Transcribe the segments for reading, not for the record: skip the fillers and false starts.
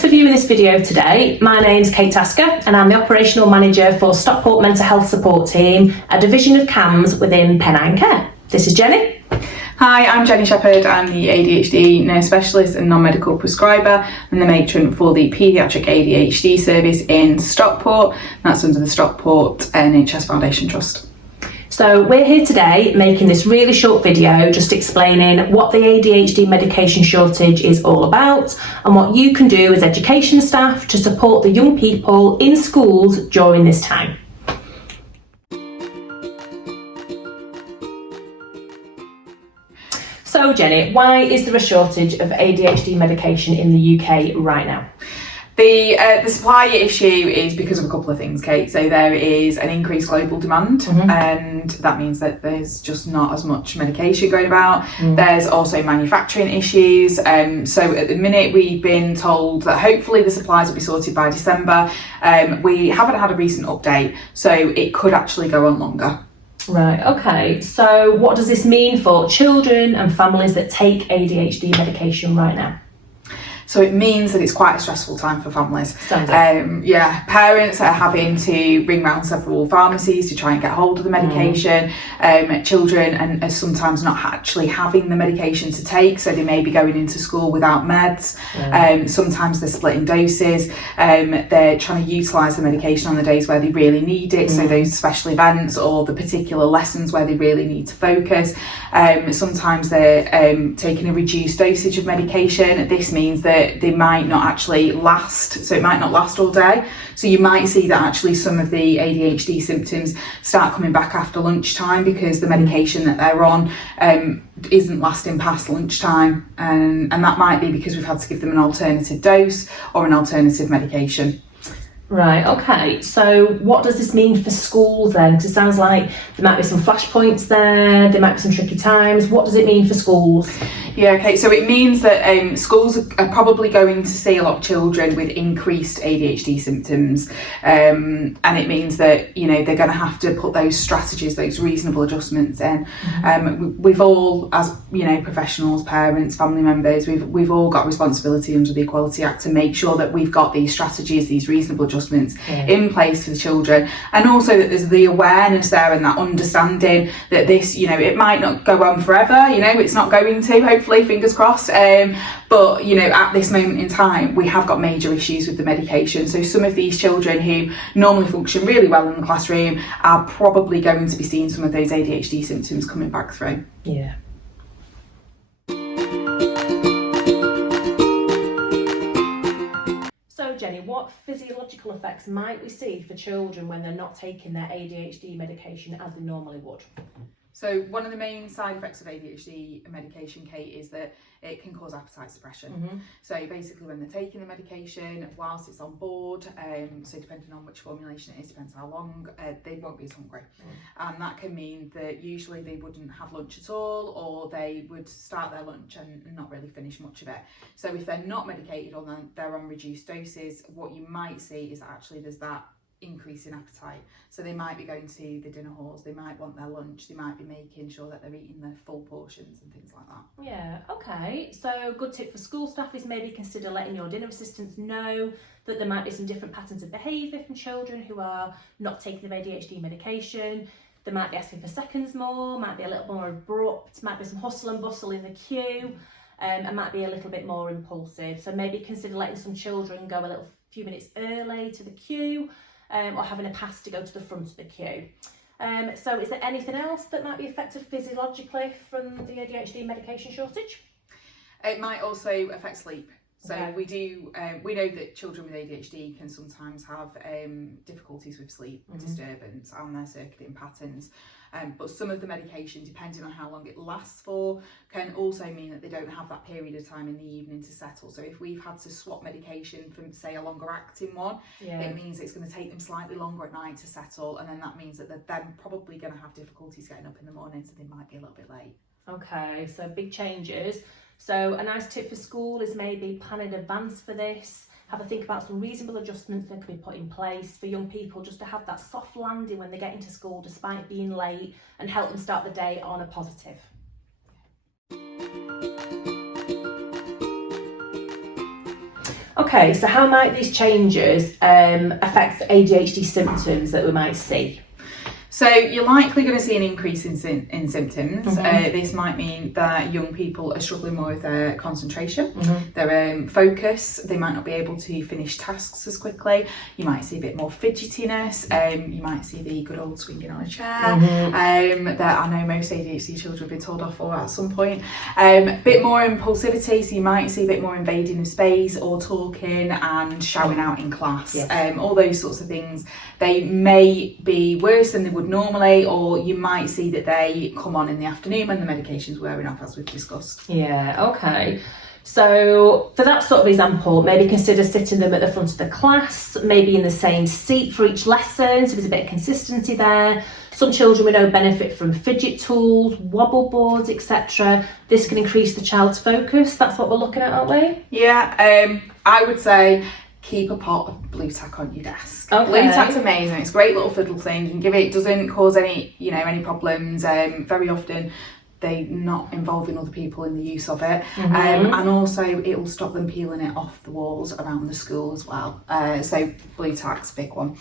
Thanks for viewing this video today. My name's Kate Tasker and I'm the Operational Manager for Stockport Mental Health Support Team, a division of CAMS within Pennine Care. This is Jenny. Hi, I'm Jenny Shepherd. I'm the ADHD nurse specialist and non-medical prescriber and the matron for the paediatric ADHD service in Stockport. That's under the Stockport NHS Foundation Trust. So we're here today making this really short video just explaining what the ADHD medication shortage is all about and what you can do as education staff to support the young people in schools during this time. So Jenny, why is there a shortage of ADHD medication in the UK right now? The supply issue is because of a couple of things, Kate. So there is an increased global demand, and that means that there's just not as much medication going about. There's also manufacturing issues. So at the minute we've been told that hopefully the supplies will be sorted by December. We haven't had a recent update, so it could actually go on longer. Right, okay. So what does this mean for children and families that take ADHD medication right now? So it means that it's quite a stressful time for families. Parents are having to ring round several pharmacies to try and get hold of the medication. Children are sometimes not actually having the medication to take, so they may be going into school without meds. Sometimes they're splitting doses. They're trying to utilise the medication on the days where they really need it, so those special events or the particular lessons where they really need to focus. Sometimes they're taking a reduced dosage of medication. This means that they might not actually last, so it might not last all day. So you might see that actually some of the ADHD symptoms start coming back after lunchtime because the medication that they're on isn't lasting past lunchtime, and that might be because we've had to give them an alternative dose or an alternative medication. Right, okay. So what does this mean for schools then? Because it sounds like there might be some flashpoints there might be some tricky times. What does it mean for schools? Yeah, okay, so it means that schools are probably going to see a lot of children with increased ADHD symptoms, and it means that, you know, they're going to have to put those strategies, those reasonable adjustments in. We've all, as you know, professionals, parents, family members, we've all got responsibility under the Equality Act to make sure that we've got these strategies, these reasonable adjustments in place for the children, and also that there's the awareness there and that understanding that this, you know, it might not go on forever, you know, it's not going to, hopefully, fingers crossed, but you know, at this moment in time we have got major issues with the medication. So some of these children who normally function really well in the classroom are probably going to be seeing some of those ADHD symptoms coming back through. Yeah. So Jenny, what physiological effects might we see for children when they're not taking their ADHD medication as they normally would? So one of the main side effects of ADHD medication, Kate, is that it can cause appetite suppression. So basically when they're taking the medication, whilst it's on board, so depending on which formulation it is, depends how long, they won't be as hungry. And that can mean that usually they wouldn't have lunch at all, or they would start their lunch and not really finish much of it. So if they're not medicated or they're on reduced doses, what you might see is that actually there's that increase in appetite. So they might be going to the dinner halls, they might want their lunch, they might be making sure that they're eating their full portions and things like that. Yeah, okay. So good tip for school staff is maybe consider letting your dinner assistants know that there might be some different patterns of behaviour from children who are not taking their ADHD medication. They might be asking for seconds more, might be a little more abrupt, might be some hustle and bustle in the queue, and might be a little bit more impulsive. So maybe consider letting some children go a few minutes early to the queue, or having a pass to go to the front of the queue. So is there anything else that might be affected physiologically from the ADHD medication shortage? It might also affect sleep. So we know that children with ADHD can sometimes have difficulties with sleep disturbance and their circadian patterns. But some of the medication, depending on how long it lasts for, can also mean that they don't have that period of time in the evening to settle. So if we've had to swap medication from, say, a longer acting one, it means it's going to take them slightly longer at night to settle, and then that means that they're then probably going to have difficulties getting up in the morning, so they might be a little bit late. Okay, so big changes. So a nice tip for school is maybe plan in advance for this. Have a think about some reasonable adjustments that can be put in place for young people just to have that soft landing when they get into school despite being late, and help them start the day on a positive. Okay, so how might these changes affect ADHD symptoms that we might see? So you're likely going to see an increase in symptoms. This might mean that young people are struggling more with their concentration, their focus. They might not be able to finish tasks as quickly. You might see a bit more fidgetiness. You might see the good old swinging on a chair that I know most ADHD children have been told off for at some point. Bit more impulsivity, so you might see a bit more invading of space or talking and shouting out in class. All those sorts of things. They may be worse than they would normally, or you might see that they come on in the afternoon when the medication's wearing off, as we've discussed. Yeah, okay. So for that sort of example, maybe consider sitting them at the front of the class, maybe in the same seat for each lesson, so there's a bit of consistency there. Some children we know benefit from fidget tools, wobble boards, etc. This can increase the child's focus. That's what we're looking at, aren't we? Yeah, I would say keep a pot of blue tack on your desk. Okay. Blue tack's amazing. It's a great little fiddle thing. You can give it. It doesn't cause any problems. Very often they're not involving other people in the use of it, and also it will stop them peeling it off the walls around the school as well. So blue tack's a big one.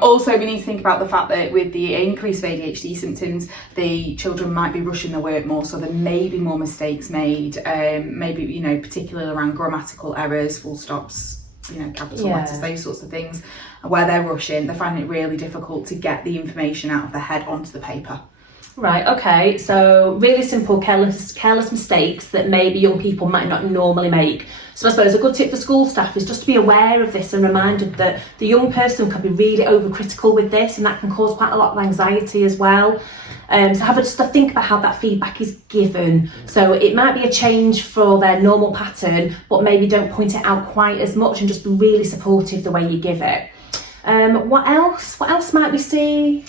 Also, we need to think about the fact that with the increase of ADHD symptoms, the children might be rushing their work more, so there may be more mistakes made. Maybe particularly around grammatical errors, full stops, capital letters, those sorts of things, where they're rushing. They're finding it really difficult to get the information out of their head onto the paper. Right, okay, so really simple careless mistakes that maybe young people might not normally make. So I suppose a good tip for school staff is just to be aware of this and reminded that the young person can be really overcritical with this, and that can cause quite a lot of anxiety as well. So have just a think about how that feedback is given. So it might be a change for their normal pattern, but maybe don't point it out quite as much, and just be really supportive the way you give it. What else? What else might we see?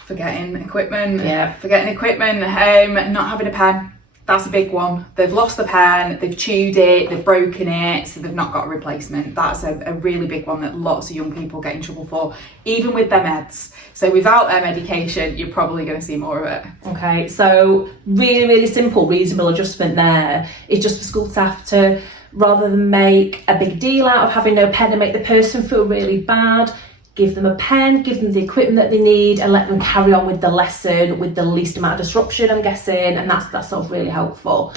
Forgetting equipment. Yeah. Forgetting equipment. Not having a pen. That's a big one. They've lost the pen, they've chewed it, they've broken it, so they've not got a replacement. That's a really big one that lots of young people get in trouble for, even with their meds. So without their medication, you're probably going to see more of it. Okay, so really simple, reasonable adjustment there is just for school staff to, rather than make a big deal out of having no pen and make the person feel really bad, give them a pen, give them the equipment that they need, and let them carry on with the lesson with the least amount of disruption, I'm guessing, and that's sort of really helpful.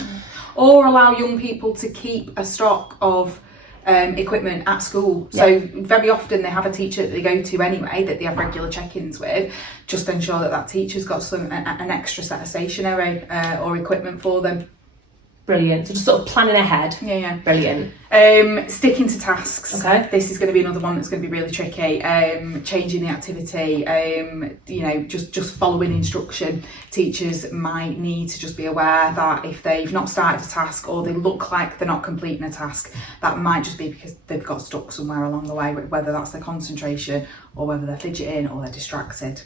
Or allow young people to keep a stock of equipment at school. So very often they have a teacher that they go to anyway that they have regular check-ins with. Just ensure that teacher's got an extra set of stationery or equipment for them. Brilliant. So just sort of planning ahead. Yeah. Brilliant. Sticking to tasks. Okay. This is going to be another one that's going to be really tricky. Changing the activity. Just following instruction. Teachers might need to just be aware that if they've not started a task or they look like they're not completing a task, that might just be because they've got stuck somewhere along the way, whether that's their concentration or whether they're fidgeting or they're distracted.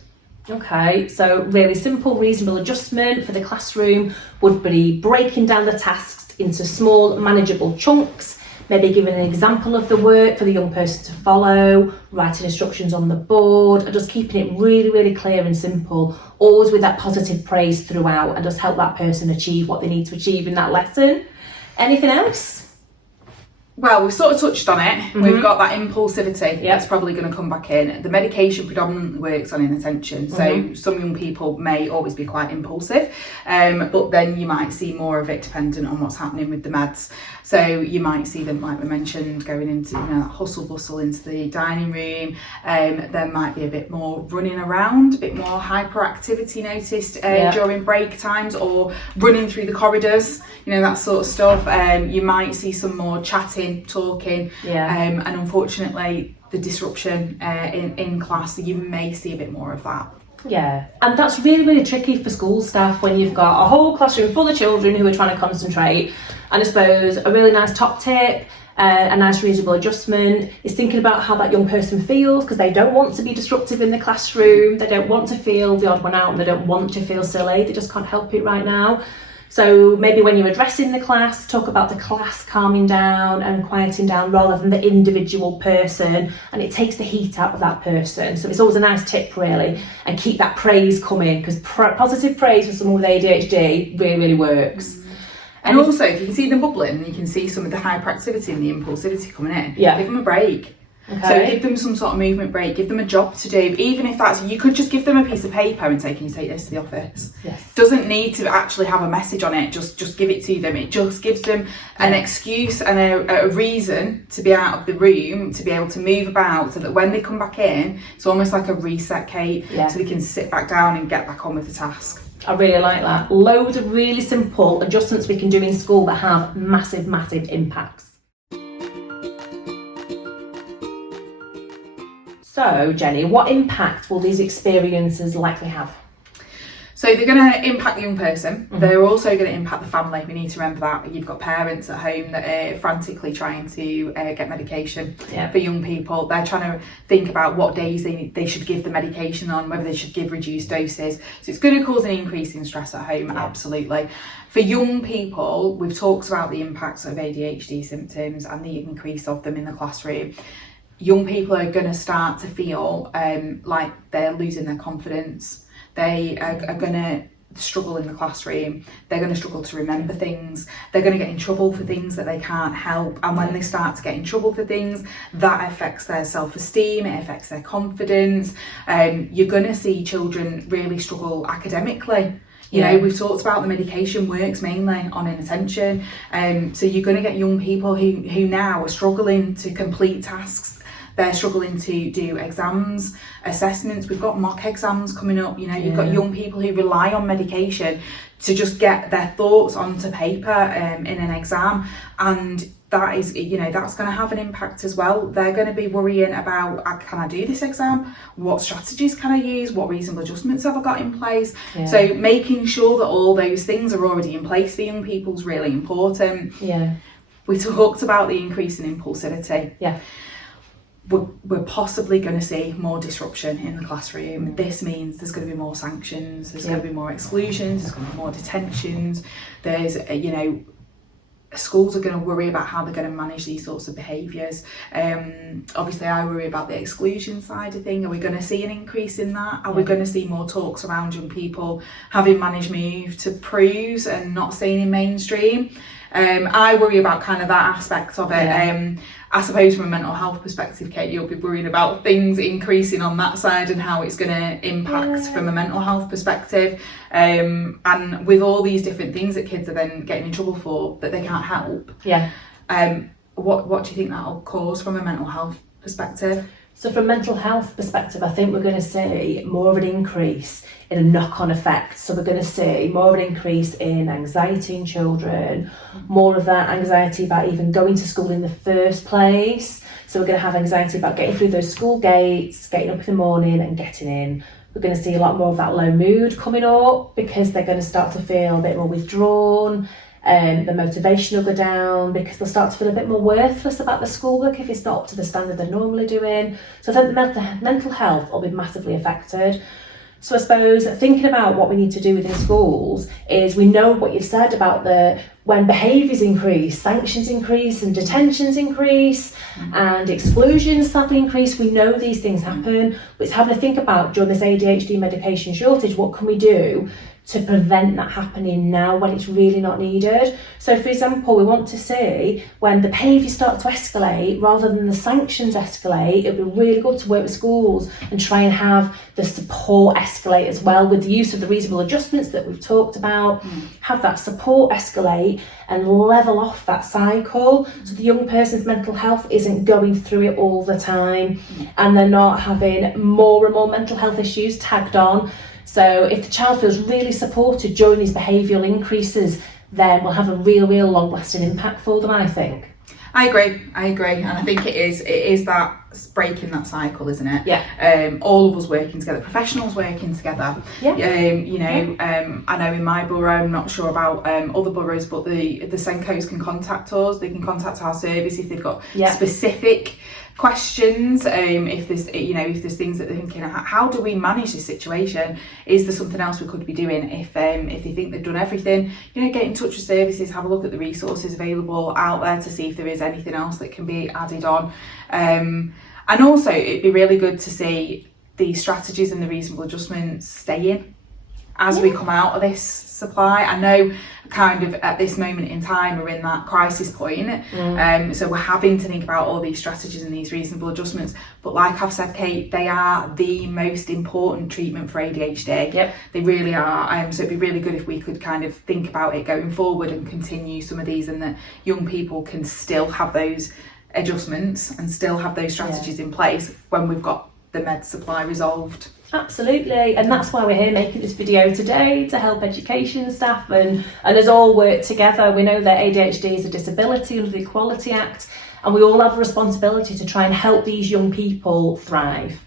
Okay, so really simple, reasonable adjustment for the classroom would be breaking down the tasks into small, manageable chunks, maybe giving an example of the work for the young person to follow, writing instructions on the board, and just keeping it really clear and simple, always with that positive praise throughout, and just help that person achieve what they need to achieve in that lesson. Anything else? Well, we've sort of touched on it. We've got that impulsivity that's probably going to come back in. The medication predominantly works on inattention, so some young people may always be quite impulsive, but then you might see more of it dependent on what's happening with the meds. So you might see them, like we mentioned, going into that hustle bustle into the dining room. There might be a bit more running around, a bit more hyperactivity noticed during break times, or running through the corridors, that sort of stuff. You might see some more chatting, talking, and unfortunately the disruption in class, you may see a bit more of that. Yeah, and that's really tricky for school staff when you've got a whole classroom full of children who are trying to concentrate. And I suppose a really nice top tip, a nice reasonable adjustment, is thinking about how that young person feels, because they don't want to be disruptive in the classroom, they don't want to feel the odd one out, and they don't want to feel silly, they just can't help it right now. So maybe when you're addressing the class, talk about the class calming down and quieting down rather than the individual person, and it takes the heat out of that person. So it's always a nice tip, really, and keep that praise coming, because positive praise for someone with ADHD really works. And also, if you can see them bubbling and you can see some of the hyperactivity and the impulsivity coming in, Yeah. give them a break. Okay. So give them some sort of movement break, give them a job to do, even if that's, you could just give them a piece of paper and say, can you take this to the office? Yes. Doesn't need to actually have a message on it, just give it to them. It just gives them an excuse and a reason to be out of the room, to be able to move about, so that when they come back in, it's almost like a reset, Kate, so they can sit back down and get back on with the task. I really like that. Loads of really simple adjustments we can do in school that have massive, massive impacts. So, Jenny, what impact will these experiences likely have? So they're going to impact the young person. They're also going to impact the family. We need to remember that. You've got parents at home that are frantically trying to get medication for young people. They're trying to think about what days they should give the medication on, whether they should give reduced doses. So it's going to cause an increase in stress at home, absolutely. For young people, we've talked about the impacts of ADHD symptoms and the increase of them in the classroom. Young people are going to start to feel like they're losing their confidence. They are going to struggle in the classroom. They're going to struggle to remember things. They're going to get in trouble for things that they can't help. And when they start to get in trouble for things, that affects their self-esteem, it affects their confidence. You're going to see children really struggle academically. You know, we've talked about the medication works mainly on inattention. So you're going to get young people who now are struggling to complete tasks. They're struggling to do exams, assessments. We've got mock exams coming up. You know, you've got young people who rely on medication to just get their thoughts onto paper in an exam. And that is, you know, that's going to have an impact as well. They're going to be worrying about, can I do this exam? What strategies can I use? What reasonable adjustments have I got in place? So making sure that all those things are already in place for young people is really important. We talked about the increase in impulsivity. We're possibly going to see more disruption in the classroom. This means there's going to be more sanctions, there's going to be more exclusions, there's going to be more detentions. There's, you know, schools are going to worry about how they're going to manage these sorts of behaviours. Obviously, I worry about the exclusion side of things. Are we going to see an increase in that? Are we going to see more talks around young people having managed move to PRUs and not staying in mainstream? I worry about kind of that aspect of it. I suppose from a mental health perspective, Kate, you'll be worrying about things increasing on that side and how it's going to impact from a mental health perspective. And with all these different things that kids are then getting in trouble for that they can't help. What do you think that'll cause from a mental health perspective? So from a mental health perspective, I think we're going to see more of an increase in a knock-on effect. So we're going to see more of an increase in anxiety in children, more of that anxiety about even going to school in the first place. So we're going to have anxiety about getting through those school gates, getting up in the morning and getting in. We're going to see a lot more of that low mood coming up because they're going to start to feel a bit more withdrawn. The motivation will go down because they'll start to feel a bit more worthless about the schoolwork if it's not up to the standard they're normally doing. So I think the mental health will be massively affected. So I suppose thinking about what we need to do within schools is, we know what you've said about when behaviours increase, sanctions increase and detentions increase and exclusions sadly increase. We know these things happen, but it's having to think about during this ADHD medication shortage, what can we do to prevent that happening now when it's really not needed. So for example, we want to see when the behaviours start to escalate rather than the sanctions escalate, it'd be really good to work with schools and try and have the support escalate as well with the use of the reasonable adjustments that we've talked about. Have that support escalate and level off that cycle so the young person's mental health isn't going through it all the time and they're not having more and more mental health issues tagged on. So if the child feels really supported during these behavioural increases, then we'll have a real long-lasting impact for them, I think. I agree, and I think it is that breaking that cycle, isn't it? All of us working together, professionals working together. I know in my borough, I'm not sure about other boroughs, but the Senkos can contact us. They can contact our service if they've got specific questions. If there's things that they're thinking, how do we manage this situation? Is there something else we could be doing? If they think they've done everything, get in touch with services, have a look at the resources available out there to see if there is anything else that can be added on. And also it'd be really good to see the strategies and the reasonable adjustments stay in. as we come out of this supply. I know kind of at this moment in time we're in that crisis point, so we're having to think about all these strategies and these reasonable adjustments, but like I've said, Kate, they are the most important treatment for ADHD. They really are. So it'd be really good if we could kind of think about it going forward and continue some of these, and that young people can still have those adjustments and still have those strategies in place when we've got the med supply resolved. Absolutely, and that's why we're here making this video today, to help education staff and us all work together. We know that ADHD is a disability under the Equality Act, and we all have a responsibility to try and help these young people thrive.